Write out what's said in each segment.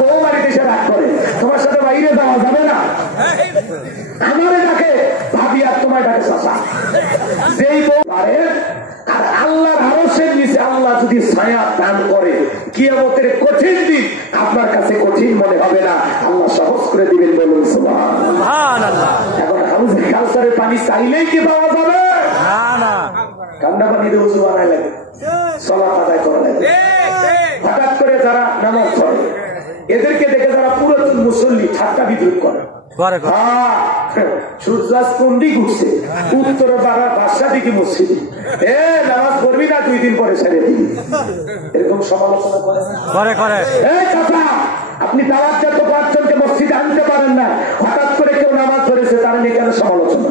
বউ বাড়িতে এসে রাগ করে, তোমার সাথে বাইরে যাওয়া যাবে না। আমারে ডাকে ভাবি আর তোমায় ডাকে চাচা। যেই বউ পারে আর আল্লাহর আরশের নিচে আল্লাহ যদি ছায়া দান করে, কিয়ামতের কঠিন দিন আপনার কাছে কঠিন মনে হবে না, আল্লাহ সহজ করে দিবেন। বলুন সুবহানাল্লাহ। এখন হাউজে কাউসারের পানি চাইলেই কি পাওয়া যাবে? না, কান্না পানি দিয়ে উজু বানাই লাগে, সালাত আদায় করা লাগে। হঠাৎ করে যারা নামাজ পড়ে এদেরকে দেখে যারা পুরাতন মুসল্লি ঠাট্টা বিদ্রুপ করে, সূর্যাস্ত কোন দিক উঠছে, উত্তরে বাদশা দিকে মসজিদে, নামাজ পড়বি না 2 দিন পরে ছেড়ে দিবি, এরকম সমালোচনা করে। আপনি তাওয়াজ্জুহ তো 5 জনকে মসজিদে আনতে পারেন না, হঠাৎ করে কেউ নামাজ পড়েছে তার নিয়ে কেন সমালোচনা?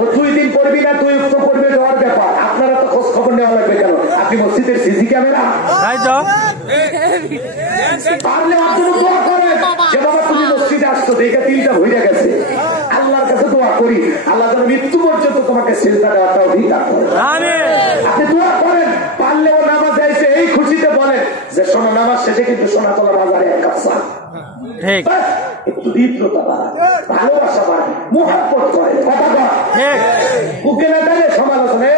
ও 2 দিন পড়বি না, তুই উত্তর পড়বি, দেওয়ার ব্যাপার। আপনারা তো খোঁজ খবর নেওয়া লাগবে কেন? আপনি মসজিদের সিসি ক্যামেরা পারলে আপনি দোয়া করেন যে বাবা তুমি মসজিদে আসছো, দেখে 3টা হয়ে গেছে, আল্লাহর কাছে দোয়া করি আল্লাহ যেন মৃত্যু পর্যন্ত তোমাকে সিজদা দেওয়াটাও দিতে পারে। আপনি দোয়া করেন, পারলে ও নামাজ আইছে এই খুশিতে বলেন যে শোনো নামাজ শেষে কিন্তু সোনাতলা বাজারে 1 কাপ চা, একটু হৃদ্রতা বাড়ায়, ভালোবাসা বাড়ায়, মুহাব্বত করে, কথা কয়, বুকে না দিলে সমালোচনা।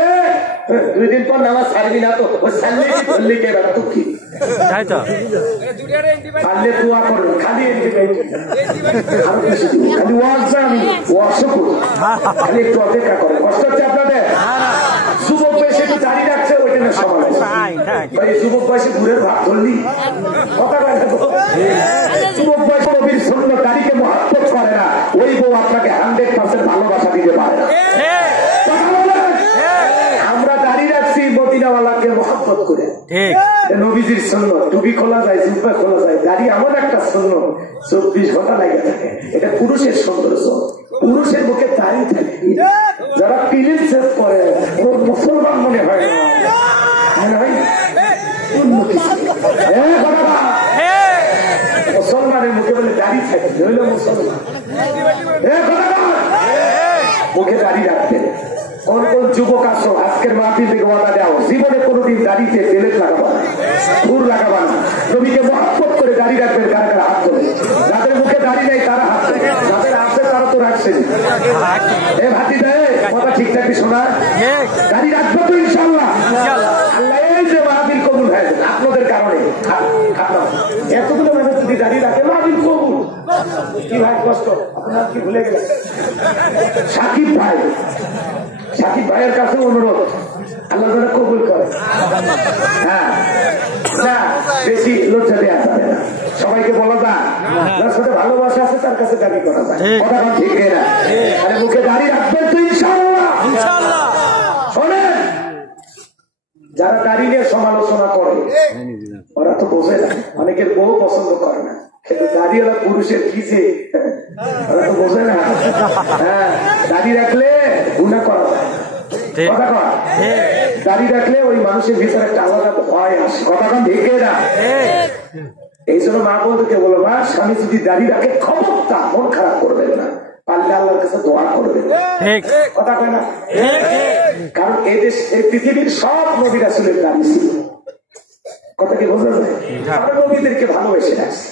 2 দিন পর নামাজ ছাড়বি না তো ওই ছাড়লেই ধরলি কে বেড়া তো কি পারলে দোয়া করবেন, খালি খালি ওয়াশও করুন, খালি একটু অপেক্ষা করেন। কষ্ট হচ্ছে আপনাদের? যুবক বয়সে একটু দাঁড়িয়ে রাখছে ওইটা না সমালোচনা। যুবক বয়সে ঘুরের ভাব ধরলি কথা বলে, যুবক বয়সে নবীর সুন্নাত দাড়িকে মুহাব্বত করে না, ওই বউ আপনাকে 100% ভালোবাসা দিতে পারে না। আমরা দাঁড়িয়ে রাখছি মদিনাওয়ালাকে মুহাব্বত করে, নবীজির সুন্নাত, টুপি খোলা যায়, জিহ্বা খোলা যায়, দাড়ি এমন একটা সুন্নাত 24 ঘন্টা লাগে থাকে। এটা পুরুষের সৌন্দর্য, পুরুষের মুখে দাঁড়িয়ে থাকে। যারা পিলিন সেভ করে ও মুসলমান মনে হয় না, মুসলমানের মুখে বলে দাঁড়িয়ে থাকে, হইল মুসলমান। মুখে দাঁড়িয়ে রাখতেন। কোন কোন যুবক আসো আজকের মাহফিল থেকে ওয়াদা দাও, জীবনে কোনোদিন দাঁড়িয়ে তেলেট লাগাবো না, ফুল লাগাবো না, নবীকে মুহাব্বত করে দাঁড়িয়ে রাখবেন। কারা কারা হাত ধরে? যাদের মুখে দাঁড়িয়ে নেই তারা হাত ধরে, যাদের আছে তারা তো রাখছেন। এ ভাতি দেয় কথা ঠিকঠাকই শোনা, দাঁড়িয়ে রাখবো তো ইনশাআল্লাহ। আল্লাহ এই যে মাহফিল কবুল হয় আপনাদের কারণে, এতগুলো মানুষ যদি দাঁড়িয়ে রাখে মাহফিল কবুল। কি ভাই কষ্ট, আপনার কি ভুলে গেলেন? সাকিব ভাই, সাকিব ভাইয়ের কাছে অনুরোধ আল্লাহ যেন কবুল করে। হ্যাঁ, না বেশি লজ্জা দেওয়া যাবে না, সবাইকে বলা যায়, যার সাথে ভালোবাসা আছে তার কাছে দাবি করা যায়, কথা ঠিক না? আরে মুখে দাঁড়িয়ে রাখবেন তো ইনশাআল্লাহ। শোনেন, যারা দাঁড়িয়ে নিয়ে সমালোচনা করে ওরা তো বোঝে না, অনেকের বউ পছন্দ করে না, কিন্তু দাঁড়িয়েলা পুরুষের কি যে ওরা তো বোঝে না। হ্যাঁ, দাঁড়িয়ে রাখলে গুনাহ করা যায়, কথা কয়, দাঁড়িয়ে রাখলে ওই মানুষের ভিতরে একটা আলাদা ভয় আসে, কথা কন ঠিক না? এই জন্য মা বন্ধুকে বলো, মা স্বামী যদি দাঁড়িয়ে রাখে খবরটা মন খারাপ করবেন না, পারলে আল্লাহর কাছে দোয়া করবেন, কথা কয় না? কারণ এই দেশ, এই পৃথিবীর সব নবী রাসূলের দাঁড়িয়ে ছিল, কথা কি বোঝা যায়? আমরা নবীদেরকে ভালোবেসে রাখছি,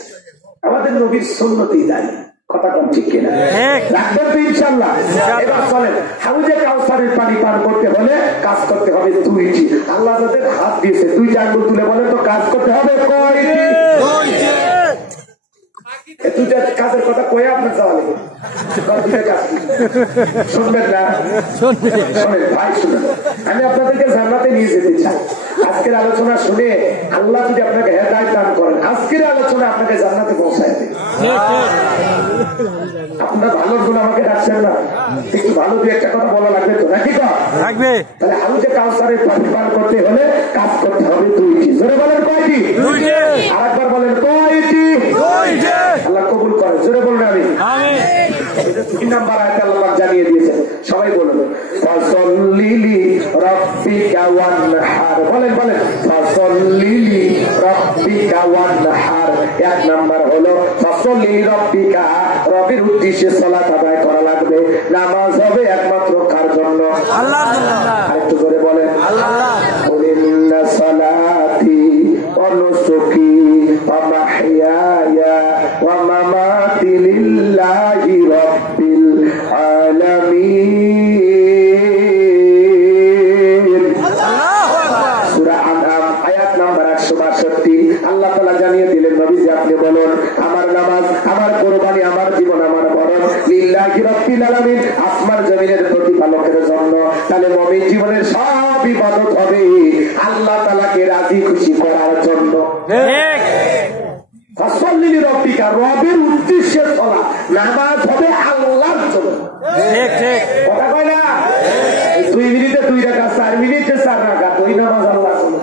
আমাদের নবীর সুন্নতেই দাঁড়িয়ে, কথা কম ঠিক কিনা? রাখবেন তো ইনশাআল্লাহ। এবার চলেন, হাউজে কাউসারের পানি পান করতে হলে কাজ করতে হবে 2টি। আল্লাহ যাদের হাত দিয়েছে 2টা আঙ্গুল তুলে বলে তো কাজ করতে হবে কয়টি? 2টা কাজের কথা কয়ে আপনার যাওয়া লাগে, শুনবেন না? শোনেন ভাই, শুনেন, আমি আপনাদেরকে জান্নাতে নিয়ে যেতে চাই। আজকের আলোচনা শুনে আল্লাহ যদি আপনাকে হেদায়েত দান করেন, আজকের আলোচনা আপনাকে জান্নাতে পৌঁছায় দেবে। আপনার ভালোর গুণ আমাকে রাখছেন না, একটু ভালো দিয়ে একটা কথা বলা লাগবে তো, নাকি? লাগবে। তাহলে হাউজে কাউসারের পানি পান করতে হলে কাজ করতে হবে 2টি। জোরে বলেন কয়টি? 2টি। আরেকবার বলেন কয়টি? 2টি। আল্লাহ কবুল করে, জোরে বলেন আমিন। আমিন। 2 নাম্বার আয়াতে আল্লাহ জানিয়ে দিয়েছেন, সবাই বলবেন ফাসাল্লি রাব্বিকা ওয়ানহার, বলেন বলেন ফাসাল্লি রাব্বিকা ওয়ানহার। 1 নাম্বার হলো ফাসাল্লি রাব্বিকা, রবের উদ্দেশ্যে সালাত আদায় করা লাগবে। নামাজ হবে একমাত্র কার জন্য? আল্লাহর জন্য। আরেকটু করে বলেন আল্লাহ। ইন্না সালাতি ওয়া নুসুকি ওয়া মাহইয়া রাজি খুশি করার জন্য। ফসল্লি রব্বিকা, রবের উদ্দেশ্যে চলা। নামাজ হবে আল্লাহর জন্য। কথা কয় না? 2 মিনিটে 2 রাকাত, 4 মিনিটে 4 রাকাত, ওই নামাজ আল্লাহর জন্য।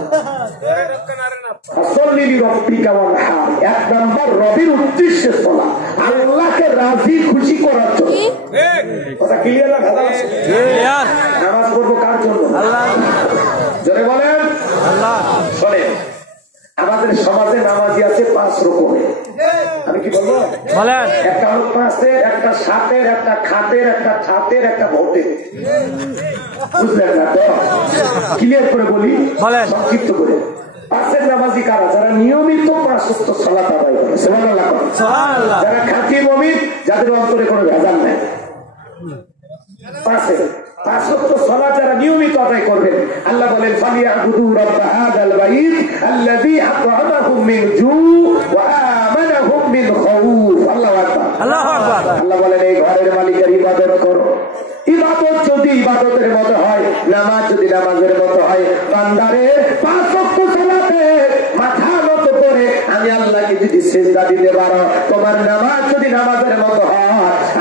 ফসল্লি রব্বিকা ওয়ানহার, 1 নাম্বার রবের উদ্দেশ্যে চলা, আল্লাহকে রাজি খুশি করার জন্য। কথা ক্লিয়ার না? নামাজ পড়বো কার জন্য? জোরে বলেন আল্লাহ। শোনেন, আমাদের সমাজে নামাজি আছে 5 রকমের। আমি কি বলবো বলেন? একটা হলো 5-এর, একটা 7-এর, একটা খাতের, একটা ছাতের, একটা ভোটের। বুঝলেন না তো? ক্লিয়ার করে বলি, সংক্ষিপ্ত করে। 5-এর নামাজি কারা? যারা নিয়মিত 5 ওয়াক্ত সালাত আদায় করে। সুবহানাল্লাহ। যারা খাঁটি মুমিন, যাদের অন্তরে কোনো ভেজাল নাই। 5 ওয়াক্ত সালাত যারা নিয়মিত আদায় করবেন, আল্লাহ বলেন ফালিয়াবুদু রাব্ব হাযাল বাইত আল্লাযী আত'আমাহুম মিন জু' ওয়া আমানাহুম মিন খাউফ। আল্লাহু আকবার, আল্লাহু আকবার। আল্লাহ বলেন এই ঘরের মালিকের ইবাদত করো। ইবাদত যদি ইবাদতের মতো হয়, নামাজ যদি নামাজের মতো হয়, বান্দারে 5 ওয়াক্ত সালাতে মাথা নত করে আমি আল্লাহকে যদি সিজদা দিতে পারো, তোমার নামাজ যদি নামাজের মতো হয়,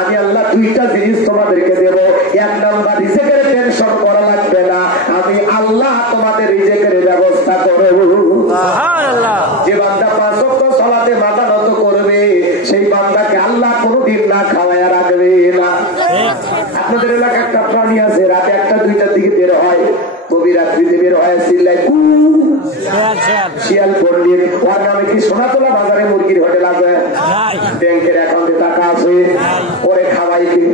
আমি আল্লাহ 2টা জিনিস তোমাদেরকে দেব। 1 নাম্বার, রিজিকের টেনশন করা লাগবে না, আমি আল্লাহ তোমাদের রিজিকের ব্যবস্থা করব। সুবহানাল্লাহ। যে বান্দা 5 ওয়াক্ত সালাতে মাথা নত করবে, সেই বান্দাকে আল্লাহ কোনোদিন না খাওয়ায়া রাখবে না। আপনাদের এলাকায় একটা প্রাণী আছে, রাতে 1টা 2টার দিকে বের হয়, গভীর রাত্রিতে বের হয়, চিল্লায় কু, শিয়াল পণ্ডিত। ওর নামে কি সোনাতলা বাজারে মুরগির হোটেল আছে? ব্যাংকের অ্যাকাউন্টে টাকা আছে, ওরে খাওয়াই কি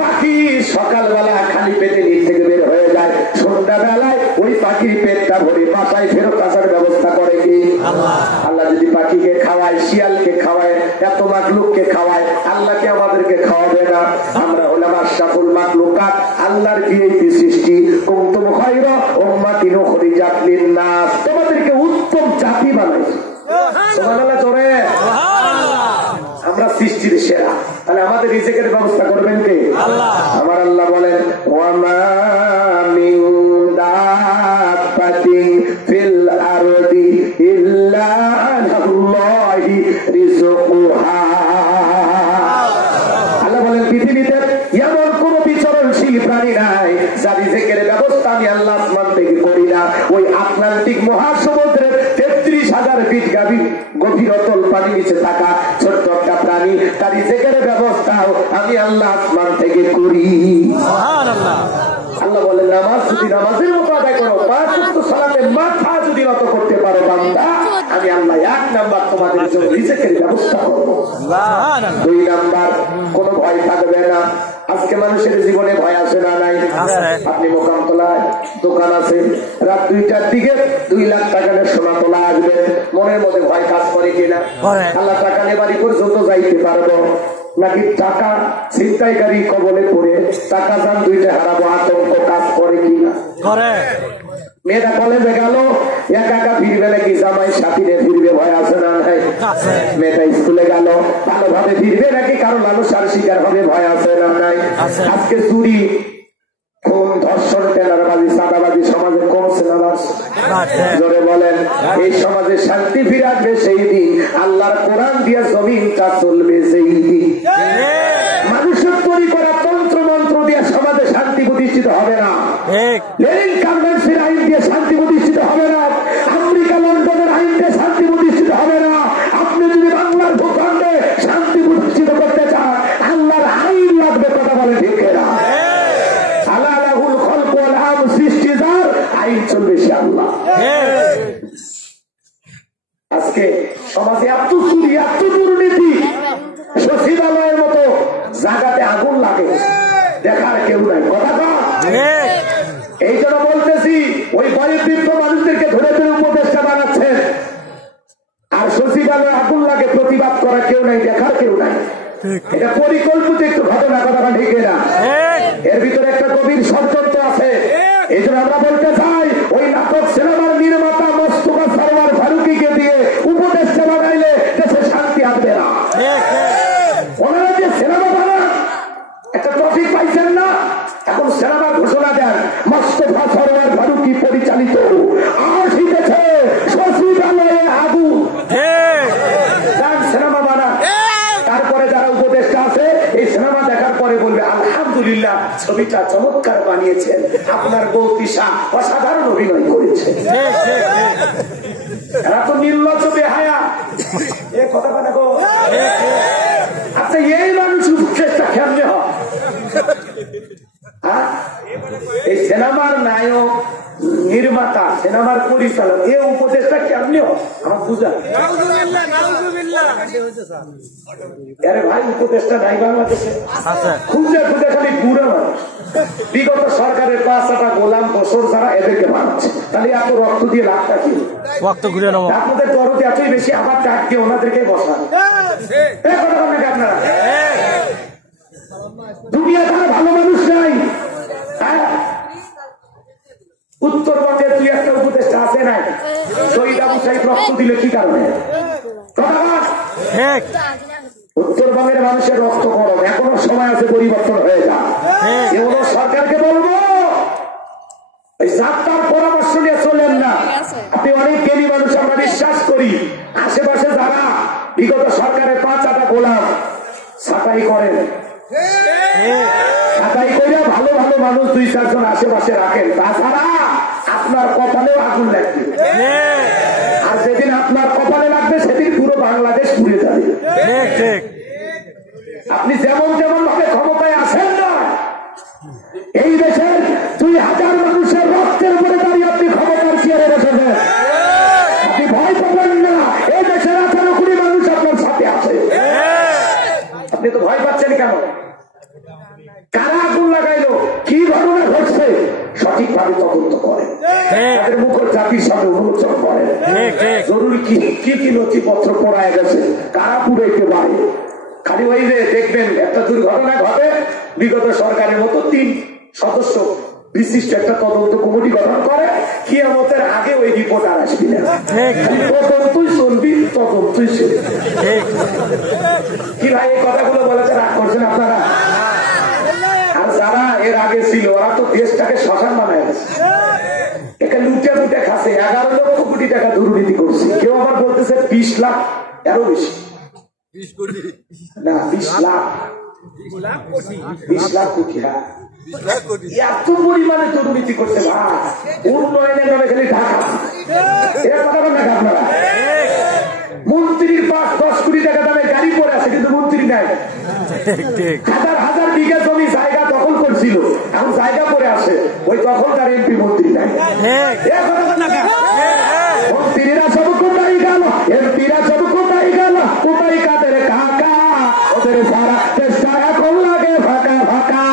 পাখি সকালবেলা খালি পেটে নিচ থেকে বের হয়ে যায়, সন্ধ্যাবেলায় ওই পাখির পেটটা ভরে বাসায় ফেরত আসার ব্যবস্থা করে কি আল্লাহ। যদি পাখিকে খাওয়ায়, শিয়ালকে খাওয়ায়, এত মাখলুককে খাওয়ায়, আল্লাহকে আমাদেরকে খাওয়াবে না? আমরা হলাম আশরাফুল মাখলুকাত, আল্লাহর ভিআইপি সৃষ্টি। কুনতুম খায়রা উম্মাতিন উখরিজাত লিন-নাস, তোমাদেরকে উত্তম জাতি বানাইছে। সুবহানাল্লাহ। জোরে সুবহানাল্লাহ। আমরা সৃষ্টির সেরা, তাহলে আমাদের রিজিকের ব্যবস্থা করবেন কে? আল্লাহ। আমার আল্লাহ বলেন ওয়া মা মিন দাব্বাতিন ফিল আরদি ইল্লা আলাল্লাহি রিজকুহা। আল্লাহ বলেন পৃথিবীতে এমন কোন বিচরণশীল প্রাণী নাই যার রিজিকের ব্যবস্থা আমি আল্লাহ আসমান থেকে করি না। ওই আটলান্টিক মহাসমুদ্রের 33,000 ফিট গভীর অতল পানি নিচে থাকা ছোট্ট একটা প্রাণী, তার রিজিকের ব্যবস্থাও আমি আল্লাহ আসমান থেকে করি। সুবহানাল্লাহ। আল্লাহ বলেন নামাজ যদি নামাজের মতো আদায় করো, 5 ওয়াক্ত সালাতে মাথা যদি নত করতে পারো বান্দা, আমি আল্লাহ 1 নাম্বার তোমাদের জন্য রিজিকের ব্যবস্থা করব। সুবহানাল্লাহ। 2 নাম্বার, কোনো ভয় থাকবে না। আজকে মানুষের জীবনে ভয় আছে না নাই? আপনি মোকামতলায় দোকান আছে, রাত 2টার দিকে 2 লাখ টাকার সোনা তোলা আসবে, মনের মধ্যে ভয় কাজ করে কিনা? আল্লাহ টাকা নিয়ে বাড়ি পর্যন্ত যাইতে পারবো নাকি টাকা ছিনতাইকারী কবলে পড়ে টাকা যান 2টা হারাবো, আতঙ্ক কাজ করে কিনা? মেয়েটা কলেজে গেল, একা একা ফিরবে নাকি জামাই সাথী নিয়ে ফিরবে, ভয় আছে না নাই? মেয়েটা স্কুলে গেল, ভালোভাবে ফিরবে নাকি কারো লালসার শিকার হবে, ভয় আছে না নাই? আজকে চুরি, খুন, ধর্ষণ, টেলারবাজি, চাঁদাবাজি সমাজে কমছে না? জোরে বলেন। এই সমাজে শান্তি ফিরে আসবে সেই দিন, আল্লাহর কোরআন দিয়ে জমিনটা চলবে সেই দিন। মানুষের তৈরি করা তন্ত্র মন্ত্র দিয়ে সমাজে শান্তি প্রতিষ্ঠিত হবে না। লেনিন কনভেনশনের আইন দিয়ে শান্তি প্রতিষ্ঠিত হবে না। আমেরিকা লন্ডনের আইন দিয়ে শান্তি প্রতিষ্ঠিত হবে না। আপনি যদি বাংলার ভূখণ্ডে শান্তি প্রতিষ্ঠিত করতে চান, আল্লাহর আইন লাগবে। কথা বলে ঠিক না? আল্লাহুল খলক ওয়াল আমর, সৃষ্টি যার, আইন চলবে সে আল্লাহ। আজকে সমাজে এত চুরি, এত দুর্নীতি, সচিবালয়ের মতো জায়গাতে আগুন লাগে, দেখার কেউ নাই। কথা এই জন্য বলতেছি, ওই বয়োবৃদ্ধ মানুষদেরকে ধরে ধরে উপদেষ্টা বানাচ্ছেন, আর সচিবালয়ে আগুন লাগে, প্রতিবাদ করার কেউ নাই, দেখার কেউ নাই। এটা পরিকল্পিত একটু ঘটনা। কথা ঠিক না? এর ভিতরে একটা গভীর ষড়যন্ত্র আছে। এই জন্য আমরা বলতে চাই, ওই নাটক সিনেমার নির্মাতা মোস্তফা সরওয়ার ফারুকীকে দিয়ে উপদেষ্টা বানাইলে দেশে শান্তি আসবে না। ওনারা যে সিনেমা বানান, একটা ট্রফি পাইছেন না, এখন সিনেমা ঘোষণা দেন মোস্তফা সরওয়ার ফারুকী পরিচালিত আসিতেছে ছবিটা চমৎকার বানিয়েছেন, আপনার বউ তিশা অসাধারণ অভিনয় করেছে। এরা তো নির্লজ্জ বেহায়া, এ কথা বলে গো। আচ্ছা এই মানুষ উপদেশটা কেমনে হয়? এই সিনেমার নায়ক, নির্মাতা, সিনেমার পরিচালক, এই উপদেশটা কেমনে হয় আমার বুঝা। আরে ভাই উপদেশটা নাই বাংলাদেশে, খুঁজে খুঁজে খালি বুড়ো মানুষ। বিগত সরকারের 5টা গোলাম বছর যারা এদেরকে বানাচ্ছে, তাহলে এত রক্ত দিয়ে লাভটা কি? আপনাদের দরদ এতই বেশি, আবার টাক দিয়ে ওনাদেরকে বসান। আপনারা দুনিয়া তারা ভালো মানুষ নাই। উত্তরবঙ্গে তুই একটা উপদেষ্টা আছে নাই, শহীদ আবু সাইদ রক্ত দিলে কি কারণে? উত্তরবঙ্গের মানুষের রক্ত গরম, এখনো সময় আছে পরিবর্তন হয়ে যা। এগুলো সরকারকে বলবো এই যাত্রার পরামর্শ নিয়ে চলেন না। আপনি অনেক জ্ঞানী মানুষ, আমরা বিশ্বাস করি। আশেপাশে যারা বিগত সরকারের 5টা গোলাম ছাঁটাই করেন, ছাঁটাই করে ভালো ভালো মানুষ 2-4 জন আশেপাশে রাখেন, তাছাড়া আপনার কপালেও আগুন লাগবে। আর যেদিন আপনার কপালে লাগবে সেদিন পুরো বাংলাদেশ পুড়ে যাবে। আপনি যেমন যেমন ভাবে ক্ষমতায় আসেন না, এই দেশের 2000 মানুষের রক্তের উপরে দাঁড়িয়ে আপনি ক্ষমতার চেয়ারে বসেছেন। আপনি ভয় পাবেন না, এই দেশের 18 কোটি মানুষ আপনার সাথে আছে। আপনি তো ভয় পাচ্ছেন কেন? কারা আগুন লাগাইলো, কি ঘটনা ঘটছে, সঠিকভাবে তদন্ত করেন, তাদের মুখর জাতির সামনে উন্মোচন করেন। জরুরি কি কি নথিপত্র পড়ায় গেছে, কারা পুড়াইতে পারে। খালি ওই যে দেখবেন একটা দুর্ঘটনা ঘটে, বিগত সরকারের মতো 3 সদস্য বিশিষ্ট একটা তদন্ত কমিটি গঠন করে, কিয়ামতের আগে ওই রিপোর্ট আর আসবি না। তদন্তই চলবি, তদন্তই চলবি। কি ভাই এই কথাগুলো বলেছে, রাগ করছেন আপনারা? আর যারা এর আগে ছিল ওরা তো দেশটাকে শ্মশান বানায় গেছে, একে লুটে লুটে খাচ্ছে। 11 লক্ষ কোটি টাকা দুর্নীতি করছে। কেউ আবার বলতেছে 20 লাখ, আরো বেশি না, 20 লাখ 20 লাখ কোটি। হ্যাঁ, এত পরিমাণে দুর্নীতি করছে ভাই, উন্নয়নের নামে খালি ঢাকা। এর কথা বলেন না আপনারা? মন্ত্রীর পাশ 10 কোটি টাকা দামে গাড়ি পরে আছে, কিন্তু মন্ত্রী নাই। হাজার হাজার বিঘা জমি জায়গা দখল করছিল, এখন জায়গা পরে আছে, ওই দখলদার এমপি মন্ত্রী নাই। মন্ত্রীরা সব কোথায় গেল, এমপিরা সব কোথায় গেল, কোথায় কাদের কাকা, ওদের সারা চেষ্টা এখন লাগে ফাঁকা ফাঁকা।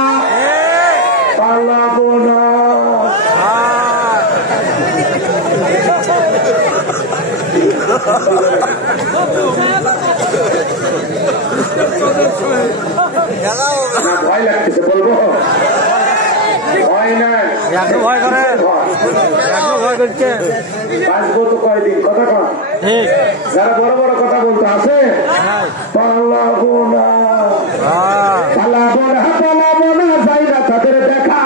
পালাবো না, ভয় লাগতেছে বলবো? ভয় না, ভয় করে, ভয় করছে। বাঁচবো তো কয়দিন, কথা কন। যারা বড় বড় কথা বলতে আছে, পালাবো না, পালাবো না, পালাবো না, যাই না তাদের দেখা,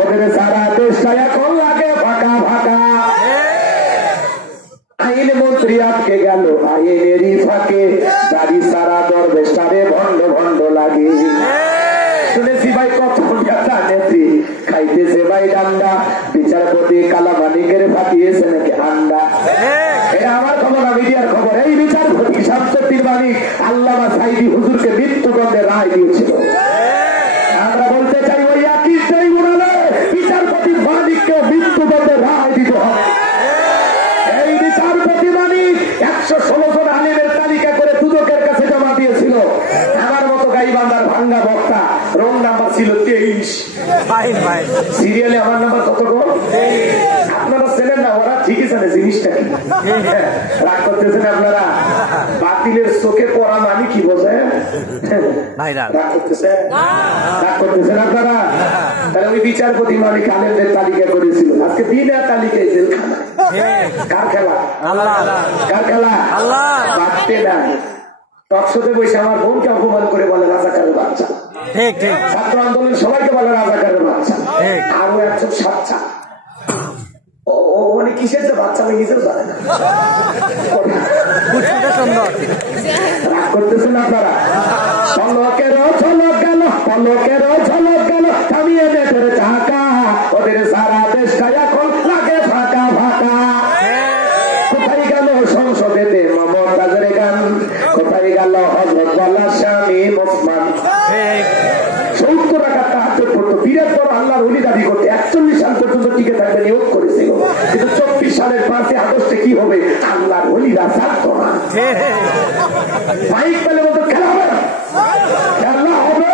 ওদের সারা দেশটা এখন লাগে ফাঁকা ফাঁকা। আইন মন্ত্রী আটকে গেল আইনেরই ফাঁকে, দাড়ি সারা দরবেশটারে ভণ্ড ভণ্ড লাগে। শুনেছি ভাই কত নেতা নেত্রী খাইতেছে ভাই ডান্ডা, বিচারপতি কালা মানিকের ফাটিয়েছে নাকি আন্ডা। এটা আমার খবর না, মিডিয়ার খবর। এই বিচারপতি শামসুদ্দিন মানিক আল্লামা সাইদি হুজুরকে মৃত্যুদণ্ডের রায় দিয়েছিল। আমরা বলতে চাই ওই একই ট্রাইব্যুনালে বিচারপতি মানিককেও মৃত্যুদণ্ডের রায় দিতে হবে। এই বিচারপতি মানিক 116 জন আলিমের তালিকা করে দুদকের কাছে জমা দিয়েছিল। আমার মতো গাইবান্ধার ভাঙ্গা বক্তা, রোল নাম্বার ছিল 23। সিরিয়ালে আমার নাম্বার কত গো? আপনারা চেনেন না, ওরা ঠিকই জানে জিনিসটা কি। রাগ করতেছেন আপনারা? বাতিলের চোখে পড়া মানে কি বোঝেন? রাগ করতেছেন? রাগ করতেছেন আপনারা? তাহলে ওই বিচারপতি মালিক আলেমদের তালিকা করেছিল, আজকে দিনে তালিকায় জেলখানা। কার খেলা? কার খেলা? বাড়তে না। টকশোতে বসে আমার বোনকে অপমান করে বলে রাজাকারের বাচ্চা। ছাত্র আন্দোলন সবাইকে বলে রাজাকারের বাচ্চা। আরো একজন সাচ্চা, মানে কিসের যে বাচ্চা আমি নিজেও জানে না। রাগ করতেছেন আপনারা? পলকের ঝলক গেল, পলকের ঝলক গেল, থামিয়ে দেখে বসতে কি হবে? আল্লাহর ওলিরা জানতো না। মাইক পেলে বলতো খেলা হবে, খেলা হবে।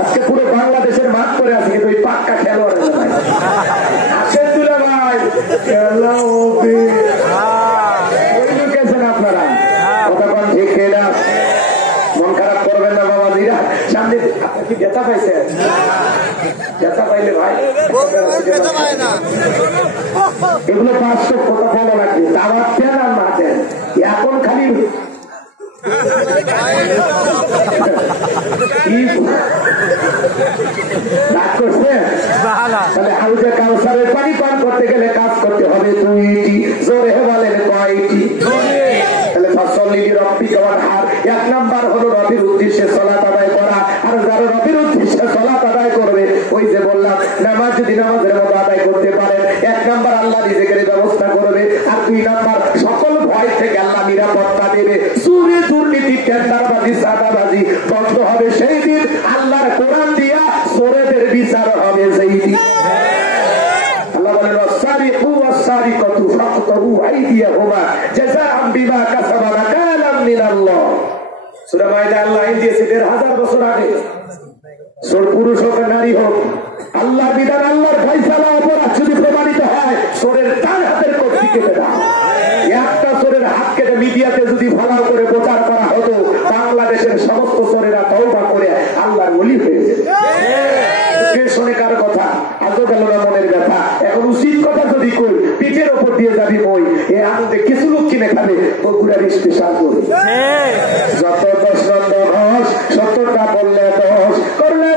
আজকে পুরো বাংলাদেশের মাঠ করে আছে, কিন্তু ওই পাক্কা খেলোয়াড় আসেন তুলে ভাই, খেলা হবে। ওই লুকেছেন আপনারা, কথা কোন ঠিক না? মন খারাপ করবেন না বাবাজিরা। সামনে আপনি কি ব্যথা পাইছেন? ব্যথা পাইলে ভাই এগুলো বাস্তব কথা বলা লাগবে। দাওয়াত দেন আর না দেন, এখন খালি রাগ করছে। তাহলে হাউজে কাউসারের পানি পান করতে গেলে কাজ করতে হবে 2টি, জোরে বলেন কয়টি? তাহলে এক নাম্বার হলো রবির উদ্দেশ্যে সালাত আদায় করা। আর যারা রবির উদ্দেশ্যে সালাত আদায় করবে, ওই যে বললাম নামাজ যদি নামাজের মতো আদায় করতে পারেন, 1 নাম্বার আল্লাহ রিজিকের ব্যবস্থা করবে। আর 2 নাম্বার সকল ভয় থেকে আল্লাহ নিরাপত্তা দেবে। চুরি, দুর্নীতি, টেন্ডারবাজি, চাঁদাবাজি বন্ধ হবে সেই দিন। আল্লাহর কোরআন দিয়া চোরেদের বিচার হবে সেই দিন। আল্লাহ বলেন ওয়াসারিকু ওয়াসারিকাতু ফাকতাউ আইদিয়াহুমা জাযাআন বিমা কাসাবা নাকালাম মিনাল্লাহ। সূরা মাইদা আল্লাহ আইন দিয়েছে 1000 বছর আগে। চোর পুরুষ হোক নারী হোক, আল্লাহর বিধান, আল্লাহর ফয়সালা অপরাধ যদি প্রমাণিত হয়, চোরের তার হাতের কবজি কেটে দাও। একটা চোরের হাত কেটে মিডিয়াতে যদি ভালো করে প্রচার করা হতো, বাংলাদেশের সমস্ত চোরেরা তওবা করে আল্লাহর ওলি হয়ে যেত। শোনে কার কথা? আজও গেল না মনের ব্যথা। এখন উচিত কথা যদি কই, পিঠের ওপর দিয়ে যাবি মই। এ আনন্দে কিছু লোক কিনে খাবে, বগুড়ার স্পেশাল করে। যত 10 নম্বর 70টা বললে 10 করলে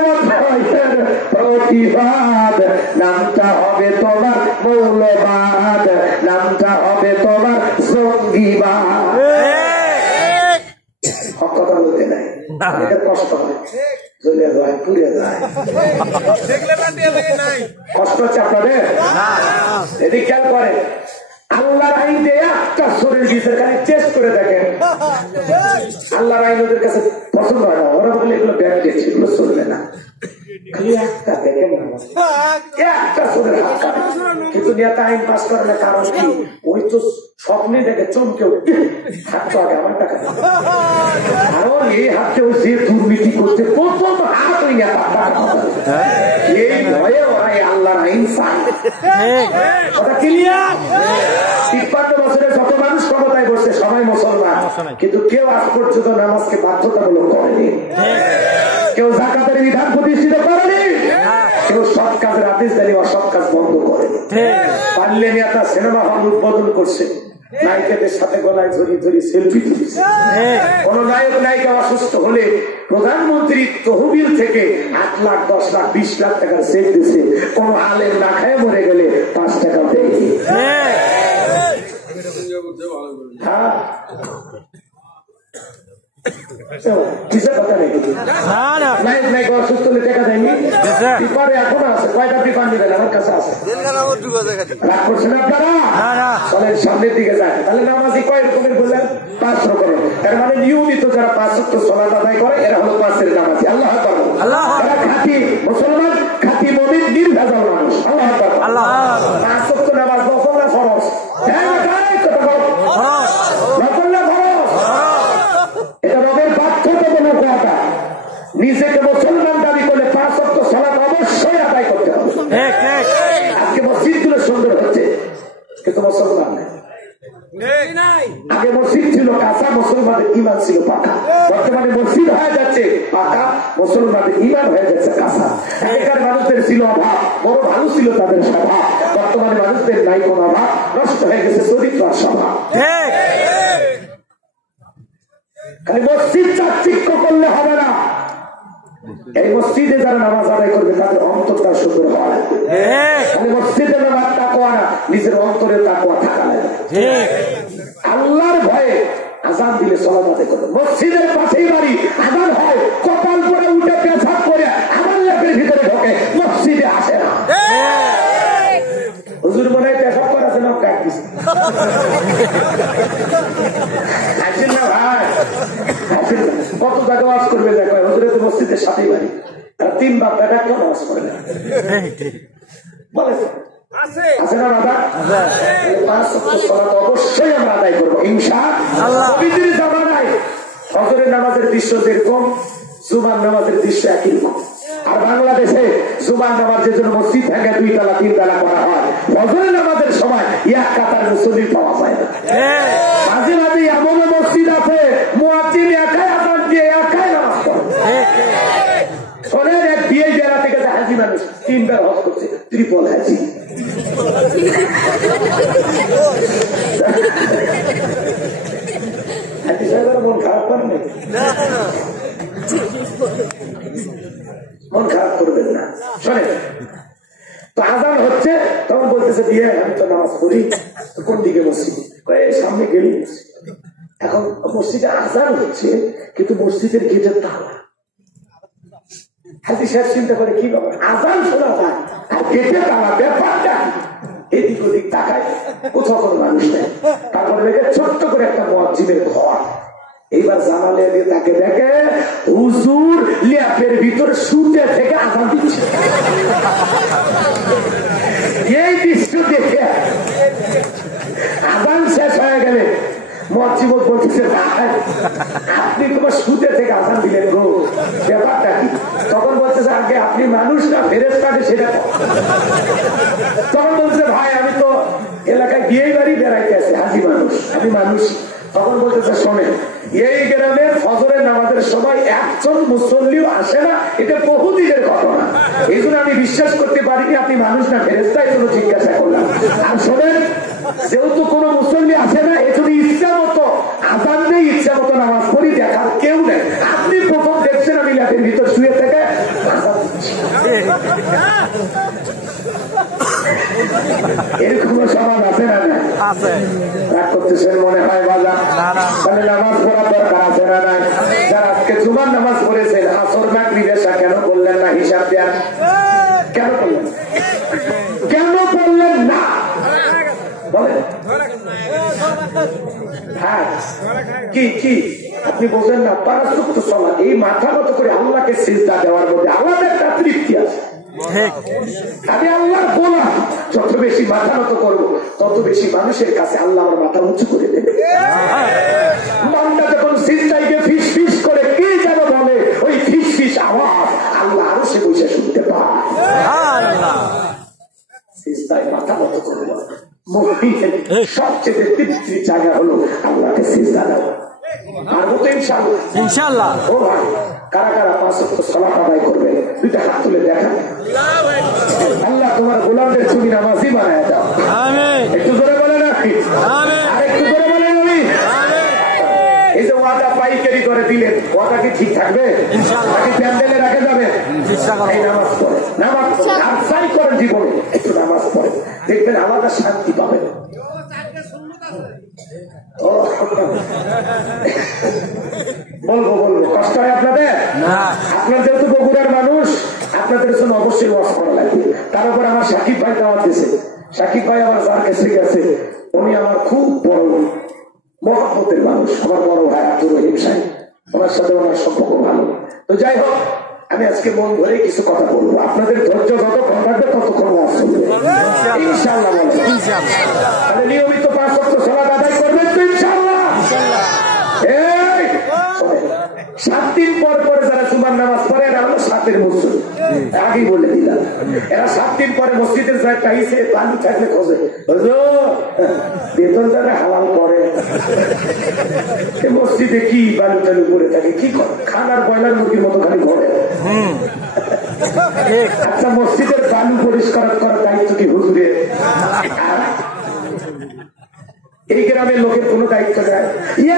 প্রতিবাদ। নামটা হবে তোমার মৌলবাদ, নামটা হবে তোমার জঙ্গিবাদ। কথা বলতে নাই, কষ্ট হয়, জ্বলে যায়, পুড়ে যায়। কষ্ট হচ্ছে আপনাদের? এদিকে খেয়াল করেন, আল্লাহর আইন দিয়ে একটা শরীর বিচার খালি টেস্ট করে দেখেন। আল্লাহর আইন ওদের কাছে পছন্দ হয় না। ওরা বলে এগুলো ব্যারাইটিস, এগুলো চলবে না। খালি একটা দেখেন না, একটা শরীর হাত কাটে। কিন্তু নেতা আইন পাস করে না, কারণ কি? ওই তো স্বপ্নে দেখে চমকে উঠে হাত তো আগে আমার টাকা। কারণ এই হাতকে যে দুর্নীতি করছে, প্রথম হাত ওই নেতা। এই ভয়ে ওরা আল্লাহর আইন চায়। কথা ক্লিয়ার? 53 বছরে যত মানুষ ক্ষমতায় বসছে সবাই মুসলমান, কিন্তু কেউ আজ পর্যন্ত নামাজকে বাধ্যতামূলক করেনি। কেউ যাকাতের বিধান প্রতিষ্ঠিত করেনি। কেউ সৎ কাজের আদেশ দেয়নি, অসৎ কাজ বন্ধ করেনি। পারলে নেতা সিনেমা হল উদ্বোধন করছে, নায়িকাদের সাথে গলায় ধরি ধরি সেলফি তুলছে। কোন নায়ক নায়িকা অসুস্থ হলে প্রধানমন্ত্রী তহবিল থেকে 8 লাখ 10 লাখ 20 লাখ টাকার চেক দিচ্ছে। কোন আলেম না খায় মরে গেলে 5 টাকা দেয়নি। কিসের কথা নেই, নায়ক নায়িকা অসুস্থ হলে টাকা দেয়নি। পেপারে এখনো আছে, কয়টা পেপার নেবেন? আমার কাছে আছে। রাগ করছেন আপনারা? চলেন সামনের দিকে যায়। তাহলে নামাজি কয় রকমের বললেন? 5 রকমের। এর মানে নিয়মিত যারা 5 ওয়াক্ত সালাত আদায় করে, এরা হলো 5 এর নামাজি। আল্লাহ আকবার। এরা খাঁটি মুসলমান, খাঁটি মুমিন, নির্ভেজাল মানুষ। আল্লাহ আকবার। 5 ওয়াক্ত নামাজ নফল না ফরজ? হ্যাঁ, নিজেকে মুসলমান দাবি করলে 5 ওয়াক্ত সালাত অবশ্যই আদায় করতে হবে। আজকে মসজিদগুলো সুন্দর হচ্ছে, কিন্তু মুসলমান নাই। আগে মসজিদ ছিল কাঁচা, মুসলমানের ইমান ছিল পাকা। বর্তমানে মসজিদ হয়ে যাচ্ছে পাকা, মুসলমানের ইমান হয়ে যাচ্ছে কাঁচা। আগেকার মানুষদের ছিল অভাব, বড় ভালো ছিল তাদের স্বভাব। বর্তমানে মানুষদের নাই কোন অভাব, নষ্ট হয়ে গেছে চরিত্র আর স্বভাব। খালি মসজিদ চাকচিক্য করলে হবে না। এই মসজিদে যারা নামাজ আদায় করবে তাদের অন্তরটা সুন্দর হওয়া লাগবে। খালি মসজিদে নামাজ তাকওয়া না, নিজের অন্তরে তাকওয়া থাকা লাগবে। আল্লাহর ভয়ে আযান দিলে সালাত আদায় করবে। মসজিদের পাশেই বাড়ি, আযান হয়, কপাল পরে উঠে পেশাব করে আমার লেপের ভিতরে ঢোকে, মসজিদে আসে না। হুজুর মনে হয় পেশাব করেছে না, কাট দিছে। আসেন না ভাই, আসেন না। কত জায়গা ওয়াজ করবে দেখো, হুজুরের তো মসজিদের সাথেই বাড়ি, 3 বার বেটা কেন ওয়াজ করে না? বলে আছে না দাদা? 5 ওয়াক্ত সালাত অবশ্যই আমরা আদায় করবো ইনশাআল্লাহ। নবীজির জামানায় ফজরের নামাজের দৃশ্য যেরকম জুমার নামাজের দৃশ্য একই রকম। আর বাংলাদেশে জুমার নামাজের জন্য মসজিদ ভেঙে 2 তলা 3 তলা করা হয়, ফজরের নামাজের সময় এক কাতার মুসল্লি পাওয়া যায় না। মাঝে মাঝে এমন মসজিদ আছে মুয়াজ্জিন একাই আযান দিয়ে একাই নামাজ পড়ে। শোনেন, এক বিয়ে বেড়া থেকে হাজি মানুষ 3 বার হজ করছে, ট্রিপল হাজি। হাজি সাহেবের মন খারাপ করেন না, মন খারাপ করবেন না। শোনেন, তো আজান হচ্ছে, তখন বলতেছে বিয়ে আমি তো নামাজ পড়ি, কোন দিকে মসজিদ? সামনে গেলি। এখন মসজিদে আজান হচ্ছে, কিন্তু মসজিদের গেটের তালা। হাজি সাহেব চিন্তা করে কি ব্যাপার, আজান শোনা যায় আর গেটের তালা, ব্যাপারটা এদিক ওদিক তাকায়, কোথাও কোনো মানুষ নেই। তারপরে দেখে ছোট্ট করে একটা মুয়াজ্জিনের ঘর। এইবার জানালে তাকে দেখে হুজুর ল্যাপের ভিতরে শুতে থেকে আজান দিচ্ছে। এই দৃশ্য দেখে আজান শেষ হয়ে গেলে মুয়াজ্জিন বলতেছে, আপনি তোমার শুতে থেকে আজান দিলেন গো, ব্যাপারটা কি? তখন বলতেছে, আগে আপনি মানুষ না ফেরেশতা সেটা। তখন বলছে, ভাই আমি তো এলাকায় বিয়ে বাড়ি বেড়াইতে আছি, হাজি মানুষ, আমি মানুষ। তখন বলতেছে, শোনেন, এই গ্রামের ফজরের নামাজের সময় একজন মুসল্লিও আসে না, এটা বহুদিনের ঘটনা। এই জন্য আমি বিশ্বাস করতে পারিনি আপনি মানুষ না ফেরেশতা, এই জন্য জিজ্ঞাসা করলাম। আর শোনেন, যেহেতু কোনো মুসল্লি আসে না, এই জন্য ইচ্ছা মতো আজান নেই, ইচ্ছা মতো নামাজ পড়ি, দেখার কেউ নেই। আপনি প্রথম দেখছেন আমি ল্যাপের ভিতর শুয়ে থেকে এরকম সমাজ আছে না? রাগ করতেছেন মনে হয় বাজার, তাহলে নামাজ পড়ার দরকার আছে না? নাই। যারা আজকে জুমার নামাজ পড়েছেন, আসর মাগরিব এশা কেন বললেন না? হিসাব দেন, কেন বললেন? কেন বললেন না বলেন? হ্যাঁ, কি কি আপনি বোঝেন না? 5 ওয়াক্ত সালাত, এই মাথা মতো করে আল্লাহকে সিজদা দেওয়ার মধ্যে আলাদা একটা তৃপ্তি আছে। আমি আল্লাহ বললাম, যত বেশি মাথা নত করবো, তত বেশি মানুষের কাছে আল্লাহ আমার মাথা উঁচু করে দেবে। বান্দা যখন সিজদায় গিয়ে ফিস ফিস করে কে যেন বলে, ওই ফিস ফিস আওয়াজ আল্লাহ আরো সে বসে শুনতে পায়। সিজদায় মাথা নত করবো, মুমিনের সবচেয়ে তৃপ্তির জায়গা হলো আল্লাহকে সিজদা দেওয়া। আর মতো ইনশাআল্লাহ। ও ভাই, কারা কারা 5 ওয়াক্ত সালাত আদায় করবে? 2টা হাত তুলে দেখা। আল্লাহ তোমার গোলামদের ছবি নামাজি বানায় দাও। একটু জোরে বলেন, আর একটু জোরে বলেন। এই যে ওয়াদা পাইকারি করে দিলেন, ওয়াদা কি ঠিক থাকবে? নাকি প্যান্ডেলে রাখে যাবে? এই নামাজ পড়ে, নামাজ আফসাই করেন জীবনে, একটু নামাজ পড়ে, দেখবেন আলাদা শান্তি পাবেন। বলবো কষ্ট হয় আপনাদের? আপনার যেহেতু বগুড়ার মানুষ, আপনাদের জন্য অবশ্যই ওয়াজ করা লাগবে। তার উপর আমার সাকিব ভাই দাওয়াত দিয়েছে। সাকিব ভাই আমার যার কাছে গেছে, উনি আমার খুব বড় মহব্বতের মানুষ, আমার বড় ভাই আব্দুর রহিম সাহেব, ওনার সাথে ওনার সম্পর্ক ভালো। তো যাই হোক, আমি আজকে মন ভরে কিছু কথা বলবো। আপনাদের ধৈর্য যতক্ষণ থাকবে ততক্ষণ ওয়াজ চলবে ইনশাআল্লাহ। তাহলে নিয়মিত 5 ওয়াক্ত সালাত আদায় করবেন তো ইনশাআল্লাহ। 7 দিন পর পরে যারা জুমার নামাজ পড়ে, এরা হলো 7-এর মুসলিম। আগেই বলে দিলাম, এরা 7 দিন পরে মসজিদের যায় চাইছে, পানি থাকলে খোঁজে, বেতন তারা হালাল করে। মসজিদে কি বালু টালু করে থাকে, কি করে খানার বয়লার মুরগির মতো খালি ঘরে। আচ্ছা, মসজিদের বালু পরিষ্কার করার দায়িত্ব কি হুজুরের? এই গ্রামের লোকের কোন দায়িত্ব দেয়?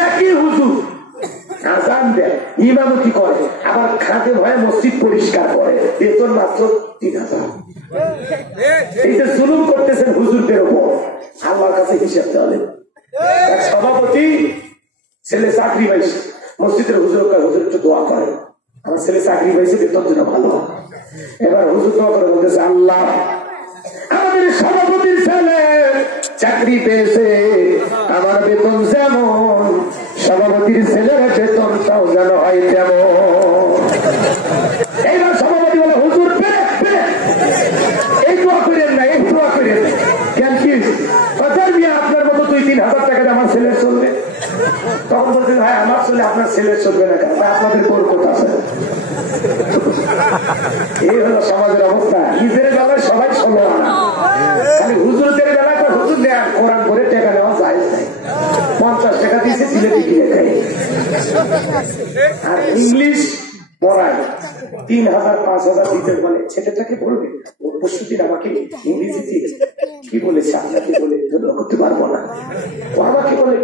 একই হুজুর আজান দেয়, ইমামতি করে, আবার খাদে ভয়ে মসজিদ পরিষ্কার করে, বেতন মাত্র 3000। এই যে জুলুম করতেছেন হুজুরদের উপর, আল্লাহর কাছে হিসাব দেওয়া। সভাপতি ছেলে চাকরি পাইছে, মসজিদের হুজুর একটু দোয়া করে, আমার ছেলে চাকরি পাইছে, বেতন যেন ভালো। এবার হুজুর দোয়া করে বলতেছে, আল্লাহ আমাদের সভাপতির ছেলে চাকরি পেয়েছে, আমার বেতন যেমন সভাপতির ছেলের বেতনটাও যেন হয় তেমন। এইবার সভাপতি বলে, হুজুর এই দোয়া করেন না, এই দোয়া করেন কেন? কি মিয়া টাকা আমার ছেলের চলবে। তখন বলছেন ভাই আমার চলে আপনার ছেলের চলবে না কেন? আপনাদের বরকত আছে। এই হলো সমাজের অবস্থা। নিজের বেলায় সবাই ষোলো আনা, খালি হুজুরদের বেলায় তো হুজুর দেন কোরআন করে টাকা নেওয়া যায় নাই। 50 টাকা দিয়েছে সিলেটি কিনে খাই। আর ইংলিশ পড়ায় 3000 5000 দিতে বলে। ছেলেটাকে বলবে পরশুদিন আমাকে ইংরেজিতে কি বলেছে আপনাকে বলে জন্য করতে পারবো না। ও আমাকে বলে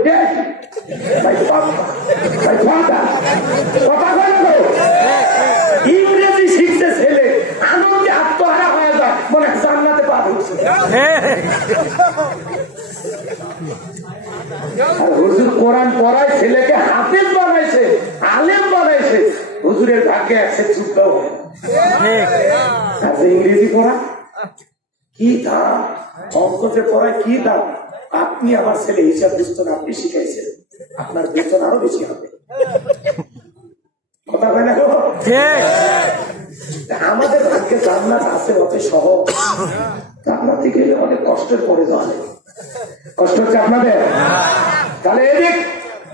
ইংরেজি শিখছে ছেলে, আনন্দে আত্মহারা হয়ে যায়, মনে জান্নাতে পা ধরছে। আর হুজুর কোরআন পড়ায় ছেলেকে হাফেজ বানাইছে, আলেম বানাইছে। হুজুরের ভাগ্যে আছে চুপটাও। আচ্ছা ইংরেজি পড়া কি দাম, অঙ্কতে পড়ায় কি দাম। আপনি আমার ছেলে হিসাব বেতন আপনি শিখাইছেন, আপনার বেতন আরো বেশি হবে। কথা হয় না? আমাদের ভাগ্যে জান্নাত আছে অত সহজ। জান্নাতে গেলে অনেক কষ্টের পরে যাওয়া লাগে। কষ্ট হচ্ছে আপনাদের? তাহলে এদিক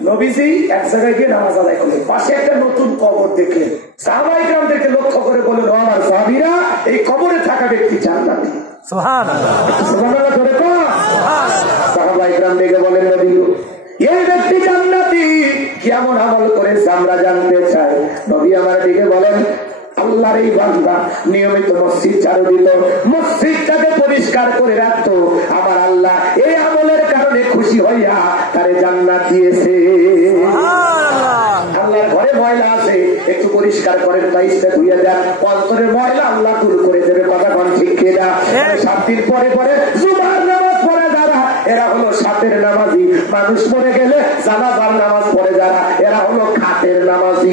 নবীজি এক জায়গায় গিয়ে নামাজ আদায় করলেন, পাশে একটা নতুন কবর দেখলেন। সাহাবায়ে কেরামদেরকে লক্ষ্য করে বলেন, ও আমার সাহাবীরা, এই কবরে থাকা ব্যক্তি জান্নাতি। সুবহানাল্লাহ, সুবহানাল্লাহ করে কর। সাহাবায়ে কেরাম দেখে বলেন, নবী এই ব্যক্তি জান্নাতি, কেমন আমল করেছে আমরা জানতে চাই। নবী আমার দিকে বলেন, আল্লাহর এই বান্দা নিয়মিত মসজিদ ঝাড়ু দিত, মসজিদটাকে পরিষ্কার করে রাখতো। আমার আল্লাহ এই আমলের কারণে খুশি হইয়া তারে জান্নাত দিয়েছে। আল্লাহর ঘরে ময়লা আছে, একটু পরিষ্কার করেন, টাইসটা ধুইয়া দেন, অন্তরের ময়লা আল্লাহ দূর করে দেবে। কথা কোন ঠিক কিনা? 7 দিন পরে পরে জুমার নামাজ পড়ে যারা, এরা হলো সাতের নামাজি। মানুষ মরে গেলে জানাজার নামাজ পড়ে যারা, এরা হলো খাতের নামাজি।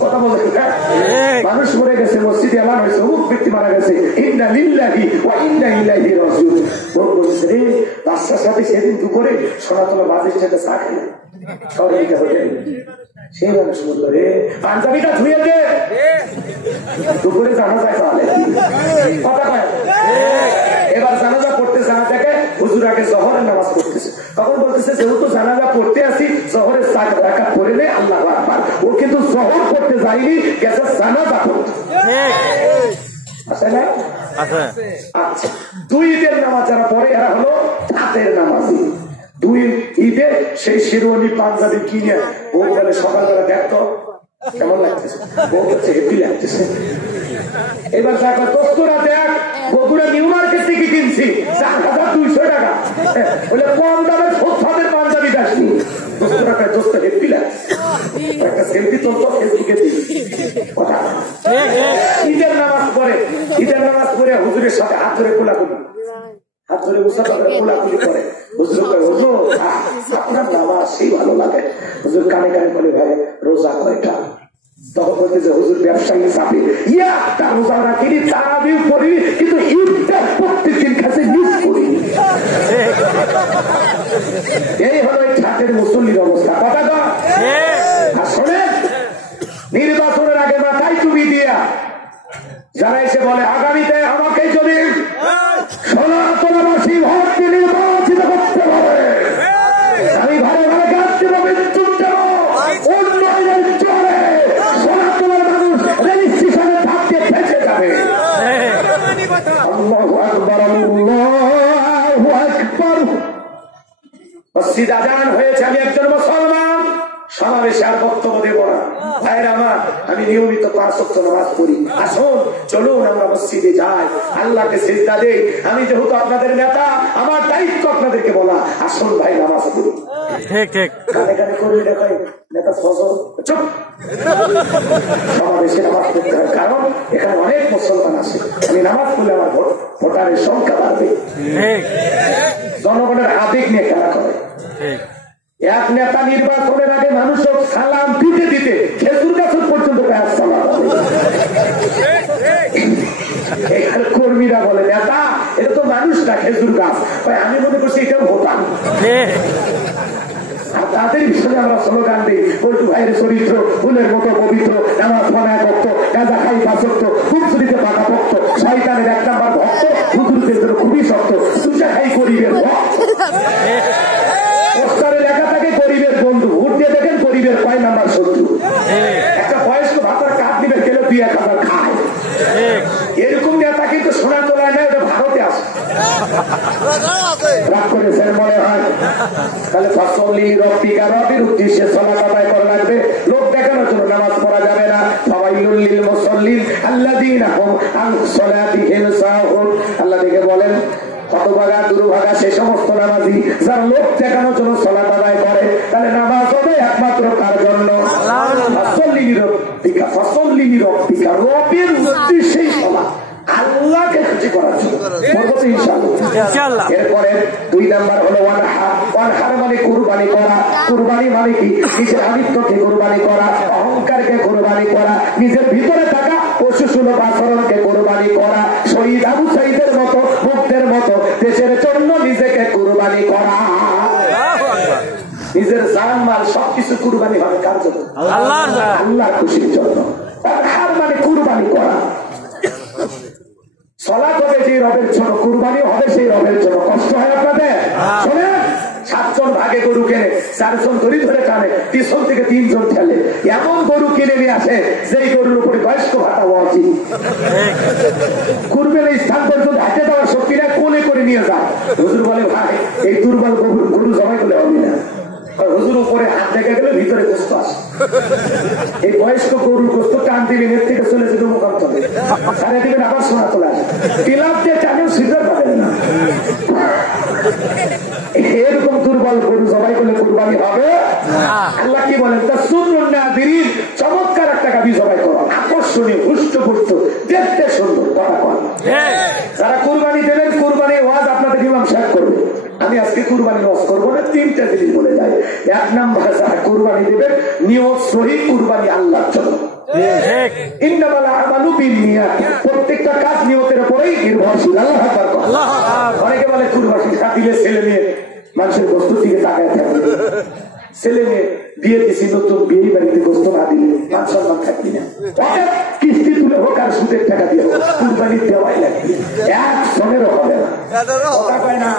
কথা বলতে মানুষ মরে গেছে, মসজিদে এমন হয়েছে, অমুক ব্যক্তি মারা গেছে, ইন্না লিল্লাহি ওয়া ইন্না ইলাইহি রাজিউন। বলছে রে বাচ্চার সাথে সেদিন দুপুরে সোনাতলা বাজের সাথে চা খেলে সরকারিটা হোটেল, সেই মানুষ বললো রে পাঞ্জাবিটা ধুয়ে দে, দুপুরে জানাজা তাহলে কথা কয়। এবার জানাজা পড়তে জানা থেকে হুজুর আগে জহরের নামাজ পড়তেছে, তখন বলতেছে যেহেতু জানাজা পড়তে আসি জহরের 4 রাকাত পড়ে নে, আল্লাহু আকবার। ও কিন্তু জহর পড়তে যায়নি, গেছে জানাজা পড়তে। আছে না? আচ্ছা, 2 ঈদের নামাজ যারা পড়ে এরা হলো হাতের নামাজি। 2 ঈদে সেই শিরোনি পাঞ্জাবি কিনে বউ গেলে সকালবেলা দেখতো কেমন লাগতেছে, বউ হচ্ছে হেপি লাগতেছে। এবার দেখো দোস্তরা দেখ, বগুড়া নিউ মার্কেট থেকে কিনছি 4200 টাকা, বলে কম দামে সত্যাদের পাঞ্জাবি আসনি। দোস্তরা কয় দোস্ত হেপি লাগছে, একটা সেলফি তুলতো ফেসবুকে দিই। কথা ঈদের নামাজ পড়ে, ঈদের নামাজ পড়ে হুজুরের সাথে হাত ধরে কোলাকুলি, হাত ধরে কোলাকুলি করে। হুজুর কয় হুজুর আপনার নামাজ সেই ভালো লাগে। হুজুর কানে কানে বলে ভাই রোজা কয়টা? তখন বলতে যে হুজুর ব্যবসায়ী চাপে ইয়া তার রোজা রাখিনি, তারাবিও পড়ি, কিন্তু ঈদটা প্রত্যেকদিন কাছে মিস করি। এই হলো এই ছাতের মুসল্লির অবস্থা। কথা তো আর শোনেন, নির্বাচনের আগে মাথায় টুপি দিয়া যারা এসে বলে আগামীতে আমাকে যদি সনাতনবাসী ভোটকে নির্বাচিত করতে হবে, আমি ঘরে ঘরে কাঁদতে হবে, উন্নয়নের চলে সনাতনের মানুষ রেজিস্ট্রেশনে থাকতে ফেঁসে যাবে। আল্লাহু আকবার, আল্লাহু আকবার। মসজিদ আজান হয়েছে, আমি একজন মুসলমান, সমাবেশে আর বক্তব্য দেব না। ভাইয়ের আমার, আমি নিয়মিত 5 ওয়াক্ত নামাজ পড়ি। আসুন চলুন আমরা মসজিদে যাই, আল্লাহকে সিজদা দেই। আমি যেহেতু আপনাদের নেতা, আমার দায়িত্ব আপনাদেরকে বলা, আসুন ভাই নামাজ পড়ি। ঠিক ঠিক কানে কানে করবি দেখাই নেতা ফজল চুপ। সমাবেশে নামাজ পড়তে হয়, কারণ এখানে অনেক মুসলমান আছে। আমি নামাজ পড়লে আমার ভোটারের সংখ্যা বাড়বে। জনগণের আবেগ নিয়ে খেলা করে। এক নেতা নির্বাচনের আগে মানুষের সালাম দিতে দিতে খেজুর গাছ পর্যন্ত এখানে কর্মীরা বলে নেতা এটা তো মানুষ না, খেজুর গাছ। আমি মনে করছি এটাও ভোটার। আর তাদের বিষয়ে আমরা স্লোগান দিই, পল্টু ভাইয়ের চরিত্র ফুলের মতো পবিত্র, নামাজ পড়ায় ভক্ত, গাঁজা খাই বাসক্ত, খুবসুরিতে পাকা ভক্ত, শয়তানের 1 নাম্বার ভক্ত, হুজুরদের জন্য খুবই শক্ত, সুশা খাই গরিবের ভক্ত। করতেছেন মনে হয়। তাহলে ফসলি রব্বিকা, রবের উদ্দেশ্যে সালাত আদায় করা লাগবে। লোক দেখানোর জন্য নামাজ পড়া যাবে না। ফাওয়াইলুল লিল মুসাল্লিন আল্লাযীনা হুম আন সালাতিহিম সাহুন। আল্লাহ দেখে বলেন হতভাগা দুর্ভাগা সে সমস্ত নামাজি যারা লোক দেখানোর জন্য সালাত আদায় করে। তাহলে নামাজ হবে একমাত্র কার জন্য? রবের উদ্দেশ্যেই সালাত, আল্লাহকে খুশি করার জন্য। এরপরে 2 নাম্বার হলো ওয়ানহার। ওয়ানহার মানে কুরবানি করা। কুরবানি মানে কি? নিজের আমিত্বকে কুরবানি করা, অহংকারকে কুরবানি করা, নিজের ভিতরে থাকা পশুসুলভ আচরণকে কুরবানি করা, শহীদ আবু সাঈদের মতো মুগ্ধের মতো দেশের জন্য নিজেকে কুরবানি করা। নিজের জান মাল সবকিছু কুরবানি হবে কার জন্য? আল্লাহর খুশির জন্য। ওয়ানহার মানে কুরবানি করা। সালাত হবে যে রবের জন্য, কুরবানি হবে সেই রবের জন্য। কষ্ট হয় আপনাদের? শোনেন, 7 জন ভাগে গরু কেনে, 4 জন ধরে ধরে টানে, পিছন থেকে 3 জন ঠেলে। এমন গরু কিনে নিয়ে আসে যেই গরুর উপরে বয়স্ক ভাতা উচিত। কুরবানির স্থান পর্যন্ত হাঁটে যাওয়ার শক্তি না, কোলে করে নিয়ে যায়। হুজুর বলে ভাই এই দুর্বল গরু জমাই করে হবে না। হুজুর উপরে হাত দেখা গেলে ভিতরে গোস্ত আসে। এই বয়স্ক গরুর গোস্ত টান দিবেন, এর থেকে চলে যেতে মোকাম চলে সারা দিবেন, আবার সোনা চলে আসে। পিলাপ দিয়ে টানেও সিজার পাবেন না। এরকম দুর্বল গরু জবাই করলে কুরবানি হবে? আল্লাহ কি বলেন? তা সুন্দর না দিন, চমৎকার একটা গাভী জবাই করো, আকর্ষণীয়, হুষ্টপুষ্ট, দেখতে সুন্দর, করা কর। যারা কুরবানি দেবেন, কুরবানির ওয়াজ আপনাদের ইমাম সাহেব করবে। আমি আজকে কুরবানির ওয়াজ করবো না, 3টা জিনিস বলে যাই। 1 নাম্বার, যারা কুরবানি দেবেন নিয়ত সহি কুরবানি আল্লাহর জন্য। প্রত্যেকটা কাজ নিয়তের উপরেই নির্ভরশীল। অনেকে বলে কুরবানি দিলে ছেলে মেয়ে মানুষের বস্তুর দিকে তাকায় থাকবে। ছেলে মেয়ে বিয়ে দিছি, নতুন বিয়ে বাড়িতে গোস্ত না দিলে মান সম্মান থাকবি না। কিস্তি তুলে হোক আর সুদের টাকা দিয়ে হোক কুরবানি দেওয়াই লাগবে। 1 সনেরও হবে না।